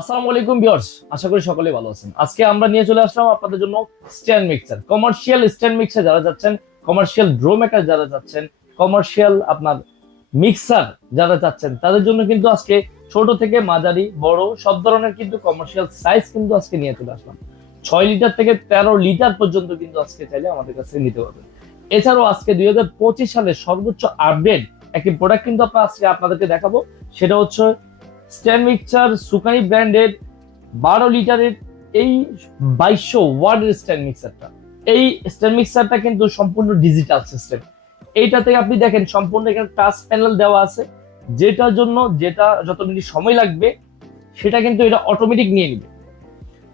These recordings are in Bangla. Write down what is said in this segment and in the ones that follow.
আসসালামু আলাইকুম ভিউয়ার্স, আশা করি সকলে ভালো আছেন। আজকে আমরা নিয়ে চলে আসলাম আপনাদের জন্য stand mixer. Commercial stand mixer যারা যাচ্ছেন, কমার্শিয়াল ড্রো মেকার যারা যাচ্ছেন, কমার্শিয়াল আপনার মিক্সার যারা যাচ্ছেন, তাদের জন্য কিন্তু আজকে ছোট থেকে মাঝারি, বড়, সব ধরনের কিন্তু কমার্শিয়াল সাইজ কিন্তু আজকে নিয়ে চলে আসলাম। ছয় লিটার থেকে তেরো লিটার পর্যন্ত কিন্তু আজকে চাইলে আমাদের কাছে নিতে পারবেন। এছাড়াও আজকে দুই হাজার পঁচিশ সালের সর্বোচ্চ আপডেট একটি প্রোডাক্ট কিন্তু আপনার আজকে আপনাদেরকে দেখাবো। সেটা হচ্ছে স্ট্যান্ড মিক্সার, সুকানি ব্র্যান্ডের বারো লিটারের এই বাইশশো ওয়ার্ডের স্ট্যান্ড মিক্সারটা। এই স্ট্যান্ড মিক্সারটা কিন্তু সম্পূর্ণ ডিজিটাল সিস্টেম এইটাতে আপনি দেখেন, সম্পূর্ণ এখানে টাচ প্যানেল দেওয়া আছে। যেটার জন্য যেটা যত মিনিট সময় লাগবে, সেটা কিন্তু এটা অটোমেটিক নিয়ে নিবে।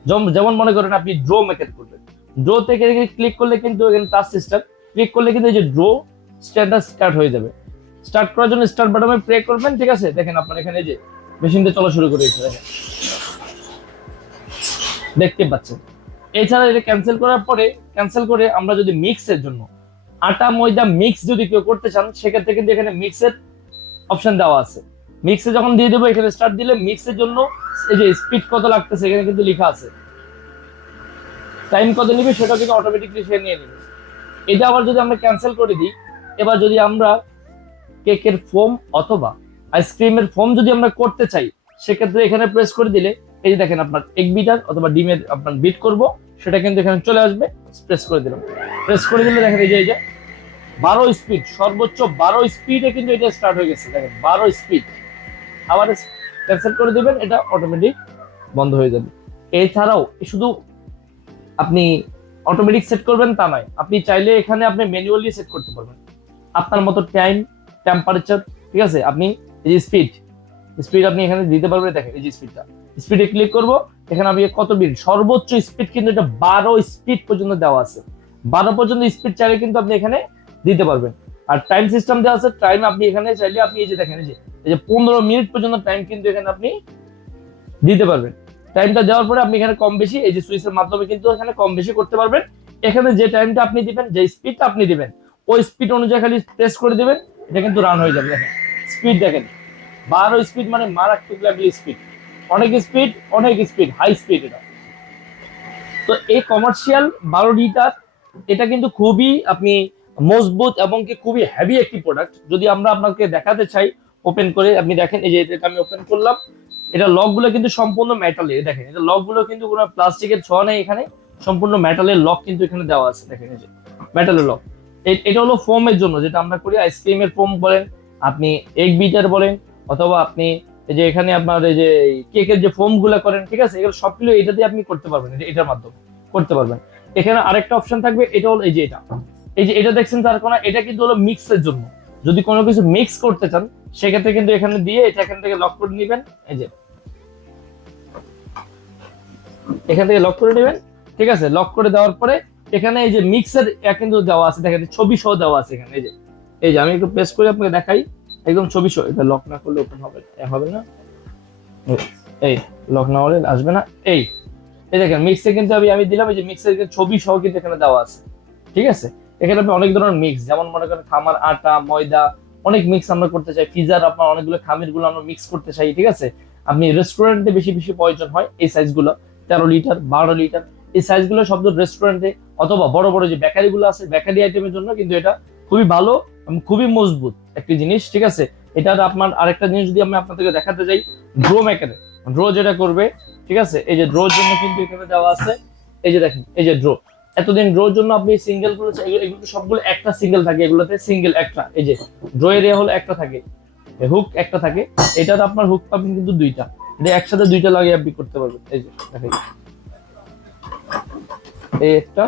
যেমন- মনে করেন আপনি ড্রো মেকার করবেন ড্রো থেকে ক্লিক করলে কিন্তু এখানে টাচ সিস্টেম ক্লিক করলে কিন্তু এই যে ড্রো স্ট্যান্ডার্ড স্টার্ট হয়ে যাবে। স্টার্ট করার জন্য স্টার্ট বাটনে প্রে করবেন, ঠিক আছে? দেখেন আপনার এখানে যে মেশিনটা চলা শুরু করে দিচ্ছে দেখেন। দেখতে পাচ্ছেন। এছাড়া এটা ক্যান্সেল করার পরে ক্যান্সেল করে আমরা যদি মিক্সের জন্য আটা, ময়দা মিক্স যদি কেউ করতে চান, সেক্ষেত্রে কিন্তু এখানে মিক্সের অপশন দেওয়া আছে। মিক্সে যখন দিয়ে দেবো, এখানে স্টার্ট দিলে মিক্সের জন্য এই যে স্পিড কত লাগতেছে, এখানে কিন্তু লেখা আছে। টাইম কত নিবে, সেটা কিন্তু অটোমেটিকলি সে নিয়ে নেবে। এটা আবার যদি আমরা ক্যান্সেল করে দিই, এবার যদি আমরা কেকের ফোম অথবা আইসক্রিমের ফোম যদি আমরা করতে চাই, সেক্ষেত্রে এখানে প্রেস করে দিলে, এই যে দেখেন আপনার এক বিটার অথবা ডিমের আপনার বিট করব, সেটা কিন্তু এখানে চলে আসবে প্রেস করে দিলাম। প্রেস করে দিলে দেখেন এই যে এই যে, বারো স্পিড সর্বোচ্চ বারো স্পিডে কিন্তু এটা স্টার্ট হয়ে গেছে। দেখেন, বারো স্পিড আবার ক্যান্সেল করে দেবেন, এটা অটোমেটিক বন্ধ হয়ে যাবে। এছাড়াও, শুধু আপনি অটোমেটিক সেট করবেন তা নয়, আপনি চাইলে এখানে আপনি ম্যানুয়ালি সেট করতে পারবেন। আপনার মতো টাইম টেম্পারেচার ঠিক আছে? আপনি এই যে স্পিড স্পিড আপনি এখানে দিতে পারবেন দেখেন, এই যে স্পিডটা স্পিডে ক্লিক করব, এখানে আমি কত বিট সর্বোচ্চ স্পিড কিন্তু এটা বারো স্পিড পর্যন্ত দেওয়া আছে। বারো পর্যন্ত স্পিড চাইলে কিন্তু আপনি এখানে দিতে পারবেন। আর টাইম সিস্টেম দেওয়া আছে টাইম আপনি এখানে চাইলে আপনি এই যে দেখেন, এই যে এই যে পনেরো মিনিট পর্যন্ত টাইম কিন্তু এখানে আপনি দিতে পারবেন। টাইমটা দেওয়ার পরে আপনি এখানে কম বেশি, এই যে সুইচের মাধ্যমে কিন্তু এখানে কম বেশি করতে পারবেন। এখানে যে টাইমটা আপনি দিবেন, যে স্পিডটা আপনি দিবেন, ওই স্পিড অনুযায়ী খালি প্রেস করে দিবেন, এটা কিন্তু রান হয়ে যাবে, দেখেন। স্পিড দেখেন। বারো স্পিড মানে মারাত্মক লাগলে স্পিড। অনেক স্পিড অনেক স্পিড, হাই স্পিড এটা। তো এই কমার্শিয়াল বারো লিটার, এটা কিন্তু খুবই আপনি মজবুত এবং কি খুবই হেভি একটি প্রোডাক্ট যদি আমরা আপনাকে দেখাতে চাই ওপেন করে আপনি দেখেন, এই যে এটা আমি ওপেন করলাম। এটা লকগুলো কিন্তু সম্পূর্ণ মেটালের দেখেন, এটা লকগুলো কিন্তু কোনো প্লাস্টিকের ছোঁয়া নেই এখানে। সম্পূর্ণ মেটালের লক কিন্তু এখানে দেওয়া আছে, দেখেন এই যে মেটালের লক। এটা হলো ফোমের জন্য, যেটা আমরা করি আইসক্রিমের ফোম বলেন আপনি এগ বিটার বলেন, অথবা আপনি যে এখানে আপনার এই যে কেকের যে ফোমগুলা করেন, ঠিক আছে? এগুলো সবগুলো এটা দিয়ে আপনি করতে পারবেন এটার মাধ্যমে করতে পারবেন। এখানে আরেকটা অপশন থাকবে, এটা হলো এই যে এটা। এই যে এটা দেখছেন তার কোনো এটা কিন্তু হলো মিক্সের জন্য। যদি কোনো কিছু মিক্স করতে চান, সেক্ষেত্রে কিন্তু এখানে দিয়ে এটা এখান থেকে লক করে নেবেন, এই যে। এখান থেকে লক করে নেবেন, ঠিক আছে? লক করে দেওয়ার পরে এখানে এই যে মিক্সার কিন্তু দেওয়া আছে, দেখেন ছবি সহ দেওয়া আছে এখানে, এই যে। এই যে, আমি একটু প্রেস করে আপনাকে দেখাই। একদম ছবি সহ এটা লক না করলে ওপেন হবে হবে না। এই লক না হলে আসবে না। এই এই দেখেন মিক্সে কিন্তু আমি আমি দিলাম যে মিক্সের ছবি সহ কিন্তু এখানে দেওয়া আছে। ঠিক আছে? এখানে আপনি অনেক ধরনের মিক্স যেমন মনে করেন খামার, আটা, ময়দা, অনেক মিক্স আমরা করতে চাই। পিজার আপনার অনেকগুলো খামিরগুলো আমরা মিক্স করতে চাই, ঠিক আছে? আপনি রেস্টুরেন্টে বেশি বেশি প্রয়োজন হয় এই সাইজগুলো তেরো লিটার বারো লিটার এই সাইজগুলো সব রেস্টুরেন্টে অথবা বড় বড় যে বেকারি গুলো আছে বেকারি আইটেমের জন্য কিন্তু এটা খুবই ভালো এবং খুবই মজবুত একটি জিনিস, ঠিক আছে? এটা আপনার আরেকটা জিনিস যদি আমি আপনাদেরকে দেখাতে যাই ড্রো মেকারে ড্রো যেটা করবে, ঠিক আছে? এই যে ড্রোর জন্য কিন্তু এখানে দেওয়া আছে। এই যে দেখেন, এই যে ড্রো এতদিন ড্রোর জন্য আপনি সিঙ্গেলগুলো এগুলো এগুলো সবগুলো একটা সিঙ্গেল থাকে, এগুলোতে সিঙ্গেল একটা। এই যে ড্রো এরিয়া হলো একটা থাকে হুক একটা থাকে এটাতে আপনার হুক পাবেন কিন্তু দুইটা। এটা একসাথে দুইটা লাগিয়ে আপনি করতে পারবেন। এই যে, দেখেন। এই একটা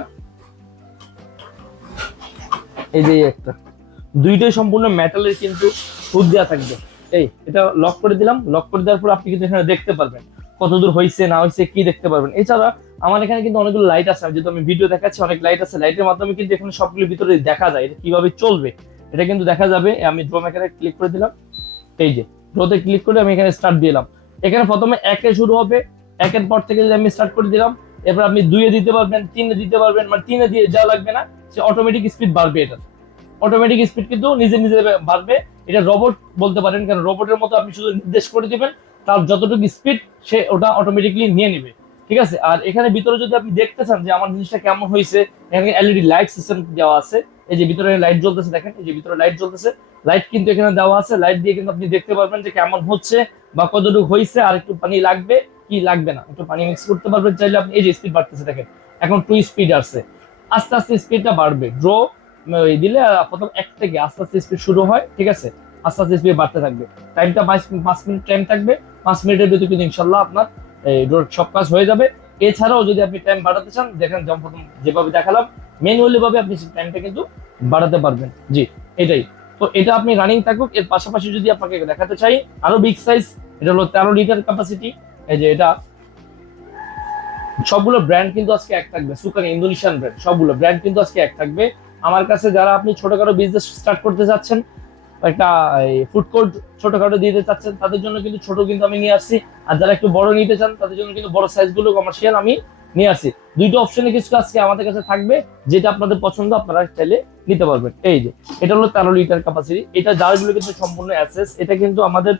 এই যে একটা। দুইটাই সম্পূর্ণ মেটালের কিন্তু হুক দেওয়া থাকবে। এই, এটা লক করে দিলাম। লক করে দেওয়ার পর আপনি কিন্তু এখানে দেখতে পারবেন কতদূর হয়েছে না হয়েছে কি দেখতে পারবেন। এছাড়া আমার এখানে কিন্তু অনেকগুলো লাইট আছে। যেহেতু আমি ভিডিও দেখাচ্ছি, অনেক লাইট আছে। লাইটের মাধ্যমে কিন্তু এখানে সবগুলো ভিতরে দেখা যায় এটা কীভাবে চলবে। এটা কিন্তু দেখা যাবে। আমি ড্রো মেকারে ক্লিক করে দিলাম। এই যে ড্রোতে ক্লিক করে আমি এখানে স্টার্ট দিলাম। এখানে প্রথমে একে শুরু হবে। একের পর থেকে যদি আমি স্টার্ট করে দিলাম, এরপর আপনি দুইয়ে দিতে পারবেন, তিনে দিতে পারবেন মানে তিনে দিয়ে যা লাগবে না সে অটোমেটিক স্পিড বাড়বে এটা। অটোমেটিক স্পিড কিন্তু নিজে নিজে বাড়বে। এটা রোবট বলতে পারেন, কারণ রোবটের মতো আপনি শুধু নির্দেশ করে দিবেন, তার যতটুকু স্পিড সে ওটা অটোমেটিকলি নিয়ে নেবে। ঠিক আছে? আর এখানে ভিতরে যদি আপনি দেখতে চান যে আমার জিনিসটা কেমন হয়েছে, এখানে এলইডি লাইট সিস্টেম দেওয়া আছে। এই যে ভিতরে লাইট জ্বলতেছে, দেখেন, এই যে ভিতরে লাইট জ্বলতেছে। লাইট কিন্তু এখানে দেওয়া আছে। লাইট দিয়ে কিন্তু আপনি দেখতে পারবেন যে কেমন হচ্ছে বা কতটুকু হয়েছে, আর একটু পানি লাগবে কি লাগবে না। একটু পানি মিক্স করতে পারবেন, চাইলে আপনি এই যে স্পিড বাড়তেছে, দেখেন। এখন টু স্পিড আসছে। আস্তে আস্তে স্পিডটা বাড়বে। ড্র দিলে প্রথম এক থেকে আস্তে আস্তে স্পিড শুরু হয়, ঠিক আছে? আস্তে আস্তে স্পিড বাড়তে থাকবে। টাইমটা পাঁচ মিনিট টাইম থাকবে। পাঁচ মিনিটের ভিতরে কিন্তু ইনশাল্লাহ আপনার, এই ডোর সব কাজ হয়ে যাবে। এছাড়াও যদি আপনি টাইম বাড়াতে চান, দেখেন যেমন প্রথম যেভাবে দেখালাম ম্যানুয়ালি ভাবে আপনি টাইমটা কিন্তু বাড়াতে পারবেন। জি, এটাই। তো এটা আপনি রানিং থাকুক, এর পাশাপাশি যদি আপনাকে দেখাতে চাই, আরও বিগ সাইজ এটা হলো তেরো লিটার ক্যাপাসিটি এই যে এটা। সবগুলো ব্র্যান্ড কিন্তু আজকে এক থাকবে। সুকান ইন্দোনেশিয়ান ব্র্যান্ড সবগুলো ব্র্যান্ড কিন্তু আজকে এক থাকবে। আমার কাছে যারা আপনি ছোটখাটো বিজনেস স্টার্ট করতে চাচ্ছেন, একটা ফুড কোর্ট ছোটখাটো দিতে চাচ্ছেন, তাদের জন্য কিন্তু ছোট কিন্তু আমি নিয়ে আসছি। আর যারা একটু বড় নিতে চান, তাদের জন্য কিন্তু বড় সাইজগুলো কমার্শিয়াল আমি নিয়ে আসছি দুইটা অপশনে কিছু আজকে আমাদের কাছে থাকবে, যেটা আপনাদের পছন্দ, আপনারা চাইলে নিতে পারবেন। এই যে, এটা হলো তেরো লিটার ক্যাপাসিটি এটা জারগুলো কিন্তু সম্পূর্ণ অ্যাসেস এটা কিন্তু আমাদের,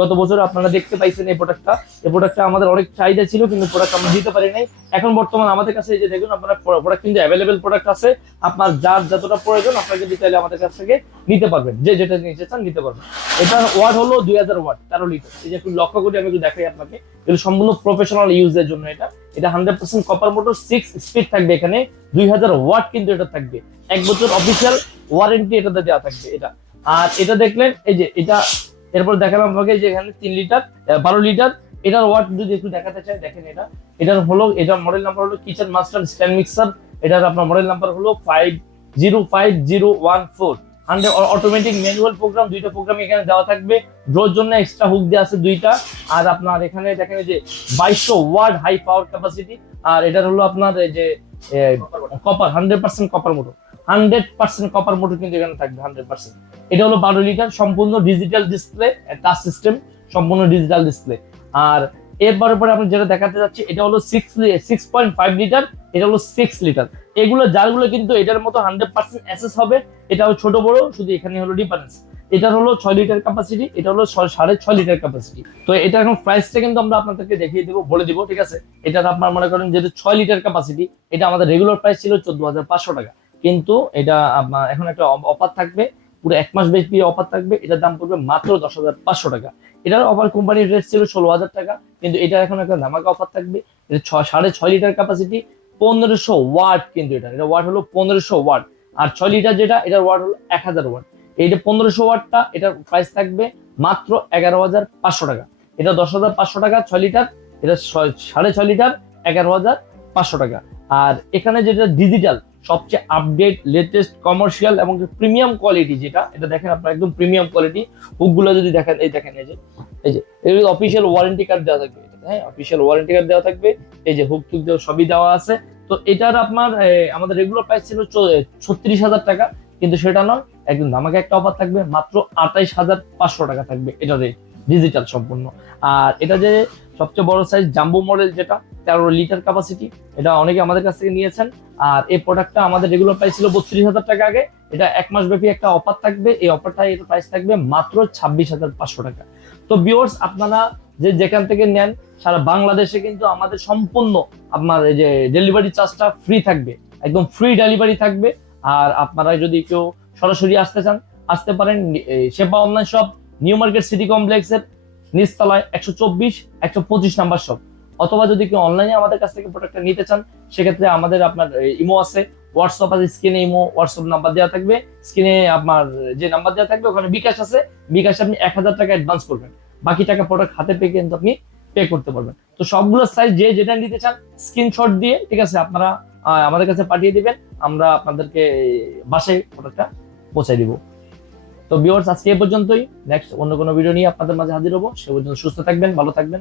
গত বছর আপনারা দেখতে পাইছেন এই প্রোডাক্টটা এই প্রোডাক্টটা আমাদের অনেক চাহিদা ছিল, কিন্তু প্রোডাক্ট আমরা দিতে পারি নাই। এখন বর্তমান আমাদের কাছে এই যে দেখুন, আপনার প্রোডাক্ট কিন্তু অ্যাভেলেবেল প্রোডাক্ট আছে। আপনার যার যতটা প্রয়োজন, আপনারা যদি চাইলে আমাদের কাছ থেকে নিতে পারবেন। যে যেটা নিতে চান, নিতে পারবেন। এটার ওয়াট হলো দুই হাজার ওয়াট তেরো লিটার। এই যে একটু লক্ষ্য করে আমি একটু দেখাই আপনাকে। এগুলো সম্পূর্ণ প্রফেশনাল ইউজের জন্য এটা। এটা hundred percent copper motor six speed থাকবে এখানে, দুই হাজার ওয়াট কিন্তু এটা থাকবে। এক বছর অফিসিয়াল ওয়ারেন্টি এটাতে দেওয়া থাকবে এটা। আর এটা দেখলেন, এই যে এটা, এরপর দেখালাম আপনাকে যে এখানে তিন লিটার বারো লিটার এটার ওয়াট যদি একটু দেখাতে চাই, দেখেন এটা। এটার হলো এটার মডেল নাম্বার হলো কিচেন মাস্টার স্ট্যান্ড মিক্সার এটার আপনার মডেল নাম্বার হলো five zero five zero one four hundred automatic manual program দুইটা প্রোগ্রাম এখানে দেওয়া থাকবে। ড্রোর জন্য এক্সট্রা হুক দেওয়া আছে দুইটা। আর আপনার এখানে দেখেন যে বাইশশো ওয়ার্ড হাই পাওয়ার ক্যাপাসিটি আর এটার হলো আপনার যে copper hundred percent copper motor hundred percent copper motor কিন্তু এখানে থাকবে হান্ড্রেড পার্সেন্ট এটা হলো বারো লিটার সম্পূর্ণ ডিজিটাল ডিসপ্লে টাচ সিস্টেম সম্পূর্ণ ডিজিটাল ডিসপ্লে আর এরপরে পরে আপনি যেটা দেখাতে যাচ্ছি, এটা হলো six six point five litre এটা হলো সিক্স লিটার এগুলো জারগুলো কিন্তু এটার মতো হান্ড্রেড পার্সেন্ট অ্যাসেস হবে। এটা ছোট বড়, শুধু এখানে হলো ডিফারেন্স এটার হলো ছয় লিটার ক্যাপাসিটি এটা হলো সাড়ে ছয় লিটার ক্যাপাসিটি তো এটা এখন প্রাইসটা কিন্তু আমরা আপনাদেরকে দেখিয়ে দেবো, বলে দিব, ঠিক আছে? এটা আপনার মনে করেন যেটা ছয় লিটার ক্যাপাসিটি এটা আমাদের রেগুলার প্রাইস ছিল চোদ্দ হাজার পাঁচশো টাকা। কিন্তু এটা এখন একটা অফার থাকবে, পুরো এক মাস ব্যাপী অফার থাকবে, এটার দাম পড়বে মাত্র দশ হাজার পাঁচশো টাকা। এটার অফার কোম্পানির রেট ছিল ষোলো হাজার টাকা, কিন্তু এটা এখন একটা ধামাকা অফার থাকবে। এটা ছ সাড়ে ছয় লিটার ক্যাপাসিটি পনেরোশো ওয়াট কিন্তু এটা। এটা ওয়াট হলো পনেরোশো ওয়াট। আর ছয় লিটার যেটা, এটার ওয়াট হলো এক হাজার ওয়াট। এইটা পনেরোশো ওয়াটটা, এটার প্রাইস থাকবে মাত্র এগারো হাজার পাঁচশো টাকা। এটা দশ হাজার পাঁচশো টাকা ছয় লিটার এটা সাড়ে ছয় লিটার এগারো হাজার পাঁচশো টাকা। আর এখানে যেটা ডিজিটাল সবচেয়ে আপডেট লেটেস্ট কমার্শিয়াল এবং প্রিমিয়াম কোয়ালিটি যেটা, এটা দেখেন আপনার একদম প্রিমিয়াম কোয়ালিটি হুকগুলো যদি দেখেন, এই দেখেন এই যে এই যে অফিসিয়াল ওয়ারেন্টি কার্ড দেওয়া থাকবে। হ্যাঁ অফিসিয়াল ওয়ারেন্টি কার্ড দেওয়া থাকবে। এই যে হুক টুক দেওয়া সবই দেওয়া আছে। তো এটার আপনার আমাদের রেগুলার প্রাইস ছিল ছত্রিশ হাজার টাকা। কিন্তু সেটা নয়, একদম একটা অফার থাকবে, মাত্র আঠাইশ হাজার পাঁচশো টাকা থাকবে এটা ডিজিটাল সম্পূর্ণ। আর এটা যে সবচেয়ে বড় সাইজ জাম্বো মডেল যেটা, তেরো লিটার ক্যাপাসিটি এটা অনেকে আমাদের কাছ থেকে নিয়েছেন। আর এই প্রোডাক্টটা আমাদের রেগুলার প্রাইস ছিল বত্রিশ হাজার টাকা আগে। এটা এক মাস ব্যাপী একটা অফার থাকবে। এই অফারটা এর প্রাইস থাকবে মাত্র ছাব্বিশ হাজার পাঁচশো টাকা। তো বিওর্স আপনারা যে যেখান থেকে নেন, সারা বাংলাদেশে কিন্তু আমাদের সম্পূর্ণ আপনার যে ডেলিভারি চার্জটা ফ্রি থাকবে। একদম ফ্রি ডেলিভারি থাকবে। আর আপনারা যদি কেউ সরাসরি আসতে চান, আসতে পারেন Seba online shop new market city কমপ্লেক্সের নিচতলায় একশো চব্বিশ, একশো পঁচিশ নাম্বার শপ অথবা যদি কেউ অনলাইনে আমাদের কাছ থেকে প্রোডাক্টটা নিতে চান, সেক্ষেত্রে আমাদের আপনার ইমো আছে। হোয়াটসঅ্যাপ আছে স্ক্রিনে ইমো হোয়াটসঅ্যাপ নাম্বার দেওয়া থাকবে। স্ক্রিনে আপনার যে নাম্বার দেওয়া থাকবে, ওখানে বিকাশ আছে। বিকাশে আপনি এক হাজার টাকা অ্যাডভান্স করবেন। বাকি টাকা প্রোডাক্ট হাতে পেয়ে কিন্তু আপনি পে করতে পারবেন। তো সবগুলো সাইজ যে যেটা নিতে চান স্ক্রিনশট দিয়ে, ঠিক আছে, আপনারা আমাদের কাছে পাঠিয়ে দিবেন। আমরা আপনাদেরকে বাসায় প্রোডাক্টটা পৌঁছাই দিব। তো ভিউয়ার্স আজকে এ পর্যন্তই। নেক্সট অন্য কোনো ভিডিও নিয়ে আপনাদের মাঝে হাজির হব। সে পর্যন্ত সুস্থ থাকবেন, ভালো থাকবেন।